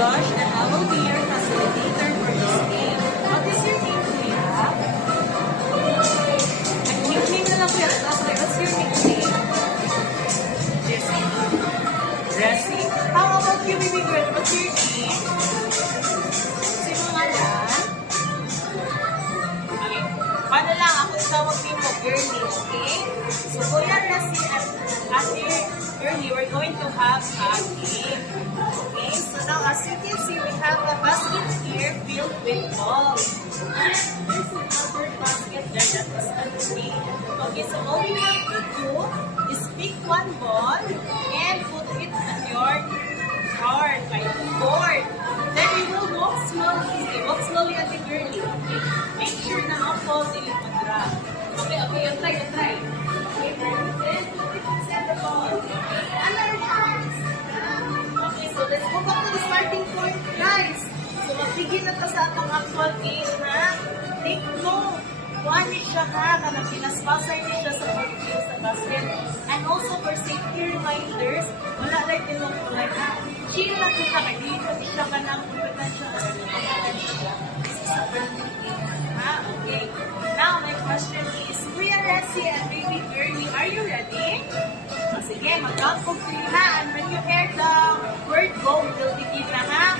Josh, and I will be your facilitator for this game. What is your name, Kuya? Nickname na lang, Kuya. Okay, what's your nickname? Jessie. Jessie? How about you, baby girl? What's your name? Sino nga yan? Okay. Paano lang ako tawag din mo, girlie, okay? So, Kuya Jessie at Ate Girlie, we're going to have a game. Okay, so now as you can see, we have a basket here filled with balls. And there's another basket there that is empty. Okay, so all you have to do is pick one ball and put it on your card, by board. Then you will walk slowly. Walk slowly at the girlie. Okay, make sure na ang ball dili mag-drop. Okay, okay, you try, you try. Okay, then put it inside the ball. Okay, so let's move on to the starting point, guys. So, magbigay na to sa atong actual game, ha? Take note. One is siya, ha? Kanang pinaspasay niya siya sa pag-fill sa basket. And also, for safety reminders, wala lang din lang kulay, ha? Chill lang kita kay dito. Siya ka ng kompetensya. This is a friendly game, ha? Okay. Now, my question is, Kuya Ressie and Baby Girlie, are you ready? Sige, mag-count po kayo na. And when you hear the word go, we will begin na, ha?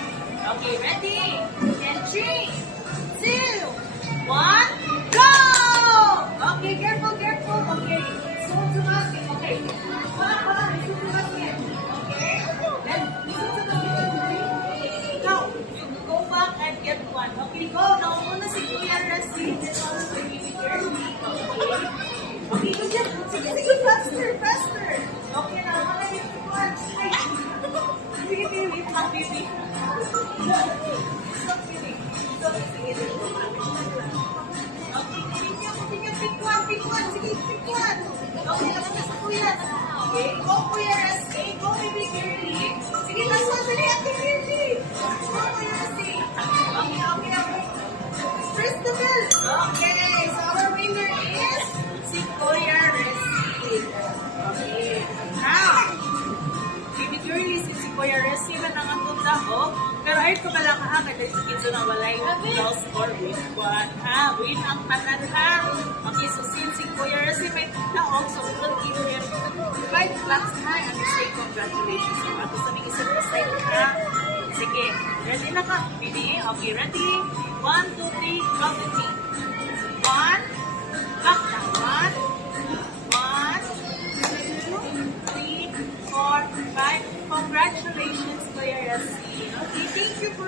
Okay, ready? And 3, 2, 1, go! Okay, careful, careful. Okay, so to basket. Okay, wala, listen to basket. Okay, then listen to the basket. Go, you go back and get one. Okay, go. Now, muna si Kuya Ressie. Then also the baby girl. Okay, good job. Sige, sige, faster, faster. Okay, now, wala yung one. Ay, sige, wait lang, baby. Stop feeling. Stop, sige, sige. Okay, continue, pick one. Sige, pick one. Okay, naman na sa Kuya. Okay, go Kuya Ressie. Go, baby girlie. Sige, last one, dali, Ate Girlie. Go, Kuya Ressie. Okay. Press the bell. Okay, so our winner is si Kuya Ressie. Okay, now, baby girlie, si Kuya Ressie na nangatong dahog. Pero ayun ko pala ka ha, kasi sa kinso na walay loss or win one, ha? Win ang tanan, ha? Okay, so since si Kuya Ressie may dahog, so we will give him 5 lakhs, ha? And we say congratulations. So, ato sa mga isang side, ha? Sige, ready na ka? Ready? Okay, ready? 1, 2, 3, count with me. 1, clap na. 1, 2, 3, 4, 5. Congratulations, Kuya Ressie. Okay, thank you for